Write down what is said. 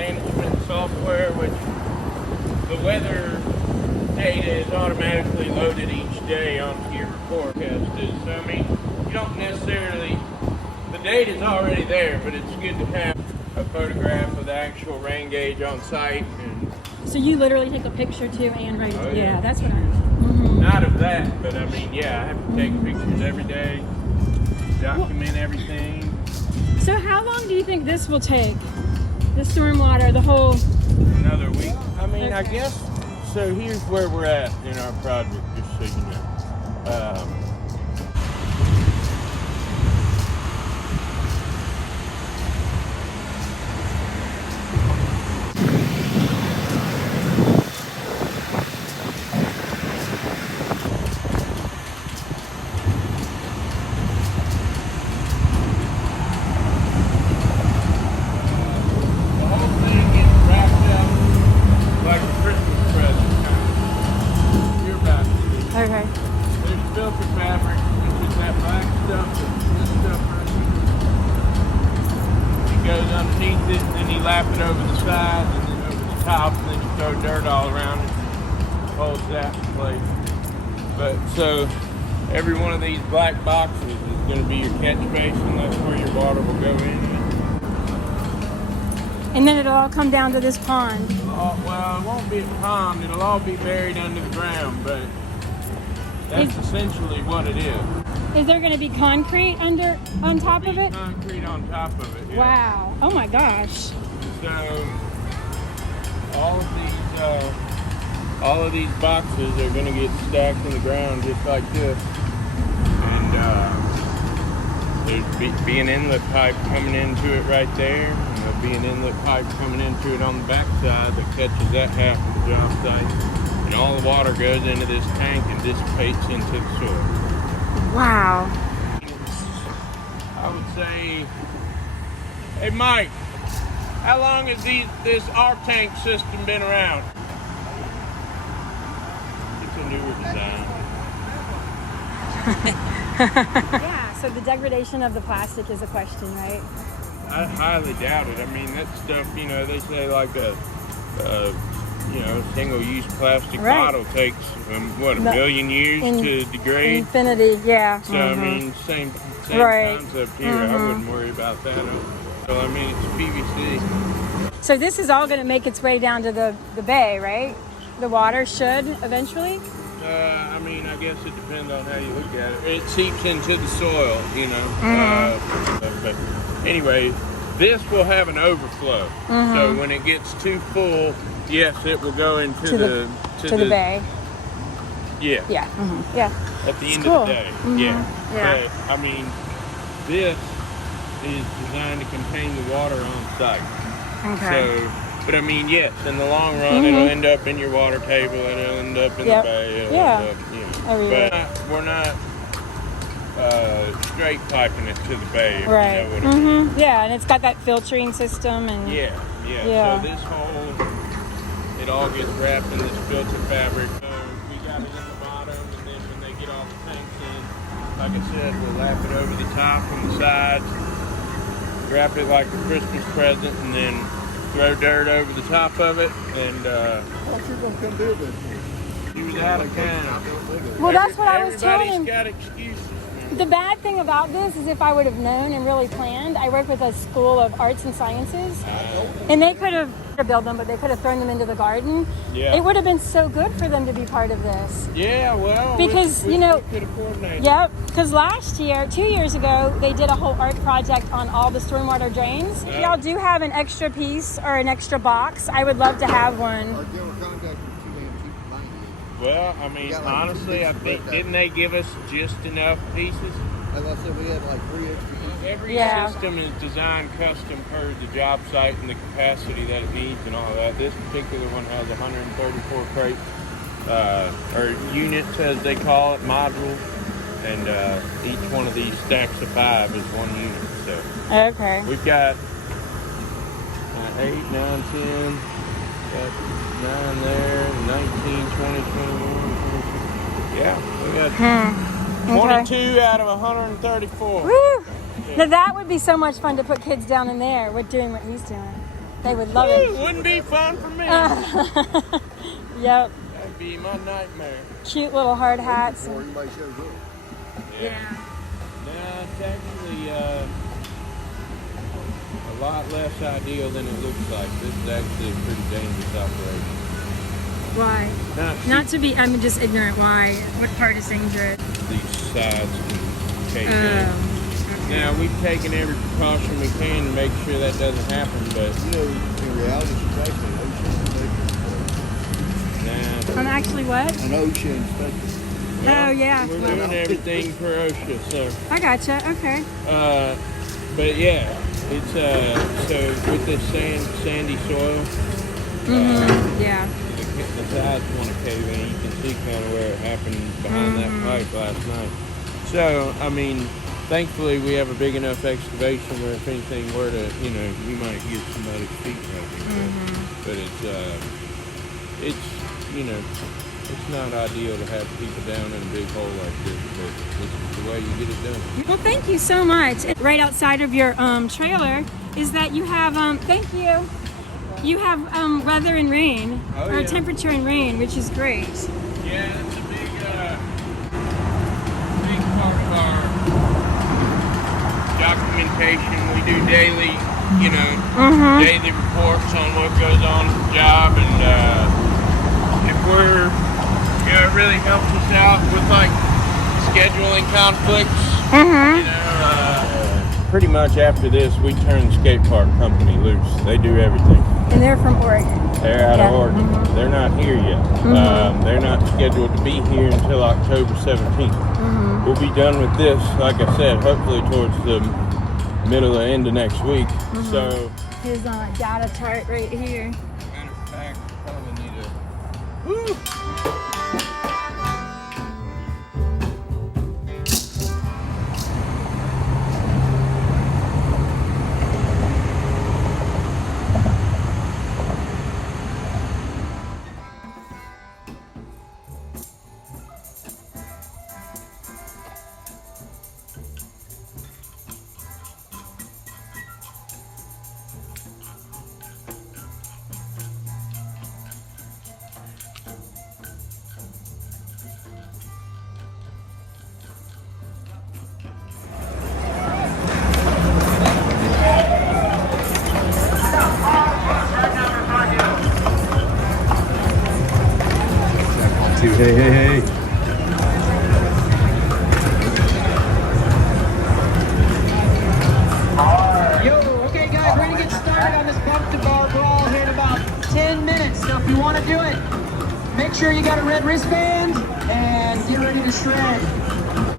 management software, which the weather data is automatically loaded each day onto your forecast. So, I mean, you don't necessarily, the data is already there, but it's good to have a photograph of the actual rain gauge on site. And so you literally take a picture too and write it. Yeah, that's what I mean. Not of that, but I mean, yeah, I have to take pictures every day, document everything. So how long do you think this will take? The stormwater, the whole... Another week. I mean, I guess, so here's where we're at in our project, just so you know. Lap it over the side and then over the top, and then you throw dirt all around it, holds that in place. But so every one of these black boxes is going to be your catch basin. That's where your water will go in. And then it'll all come down to this pond. Well, it won't be a pond. It'll all be buried under the ground, but that's essentially what it is. Is there going to be concrete on top of it? Concrete on top of it. Yeah. Wow! Oh my gosh! So all of these boxes are going to get stacked in the ground just like this, and there's be an inlet pipe coming into it right there, and there'll be an inlet pipe coming into it on the back side that catches that half of the job site, and all the water goes into this tank and dissipates into the soil. Wow! I would say, hey Mike, how long has this R-tank system been around? It's a newer design. Yeah, so the degradation of the plastic is a question, right? I highly doubt it. I mean, that stuff, you know, they say like a single-use plastic bottle takes, a million years to degrade? Infinity, yeah. So, I mean, same concept here. I wouldn't worry about that. So, I mean, it's PVC. So this is all going to make its way down to the bay, right? The water should eventually? I mean, I guess it depends on how you look at it. It seeps into the soil, you know. But anyway, this will have an overflow. So when it gets too full, yes, it will go into the bay. Yeah. Yeah. Yeah. At the end of the day. Yeah. But I mean, this is designed to contain the water on site. Okay. So, but I mean, yes, in the long run, it'll end up in your water table. It'll end up in the bay. It'll end up, you know. But we're not straight piping it to the bay. Right. You know what I mean. Yeah, and it's got that filtering system and. Yeah. So this whole, it all gets wrapped in this filter fabric. We got it in the bottom, and then when they get all the tanks in, like I said, we'll lap it over the top and the sides, wrap it like a Christmas present, and then throw dirt over the top of it. And I thought you were gonna come do this. he was out of town. Well, that's what I was telling him. Everybody's got excuses. The bad thing about this is if I would have known and really planned, I work with a school of arts and sciences, and they could have built them, but they could have thrown them into the garden. Yeah. It would have been so good for them to be part of this. Yeah, well, because we you know, could have coordinated. Yep. Because last year, 2 years ago, they did a whole art project on all the stormwater drains. If y'all do have an extra piece or an extra box, I would love to have one. Our general contractor too damn cheap to buy it. Well, I mean, honestly, I think, didn't they give us just enough pieces? As I said, we had like 3 extra pieces. Every system is designed custom per the job site and the capacity that it needs and all that. This particular one has 134 crates, or units as they call it, modules, and each one of these stacks of 5 is 1 unit. So okay, we've got 8, 9, 10, got 9 there, 19, 20, 21. Yeah, we got 22 out of 134. Woo! Yeah. Now that would be so much fun to put kids down in there with doing what he's doing. They would love it. Wouldn't be fun for me. Yep. That'd be my nightmare. Cute little hard hats. Before anybody shows up. Yeah. No, it's actually a lot less ideal than it looks like. This is actually a pretty dangerous operation. Why? Not to be, I'm just ignorant. Why? What part is dangerous? These sides can cave in. Now, we've taken every precaution we can to make sure that doesn't happen, but... You know, in reality, she's actually an ocean inspector. I'm actually what? An ocean inspector. Oh, yeah. We're doing everything for OSHA, so... I gotcha, okay. But yeah, it's, so with this sandy soil... Yeah. The sides want to cave in. You can see kind of where it happened behind that pipe last night. So, I mean... Thankfully, we have a big enough excavation where if anything were to, you know, you might get somebody's feet moving. But it's, you know, it's not ideal to have people down in a big hole like this, but this is the way you get it done. Well, thank you so much. Right outside of your trailer is that you have, thank you. You have weather and rain, or temperature and rain, which is great. Yeah, it's a big part of our documentation. We do daily, you know, daily reports on what goes on at the job, and if we're, you know, it really helps us out with like scheduling conflicts. You know, pretty much after this, we turn the skate park company loose. They do everything. And they're from Oregon. They're out of Oregon. They're not here yet. They're not scheduled to be here until October 17th. We'll be done with this, like I said, hopefully towards the middle or end of next week. So his data chart right here. Matter of fact, probably need a... Woo! Hey. Yo, okay guys, we're gonna get started on this bump to bar brawl here in about 10 minutes. So if you want to do it, make sure you got a red wristband and get ready to shred.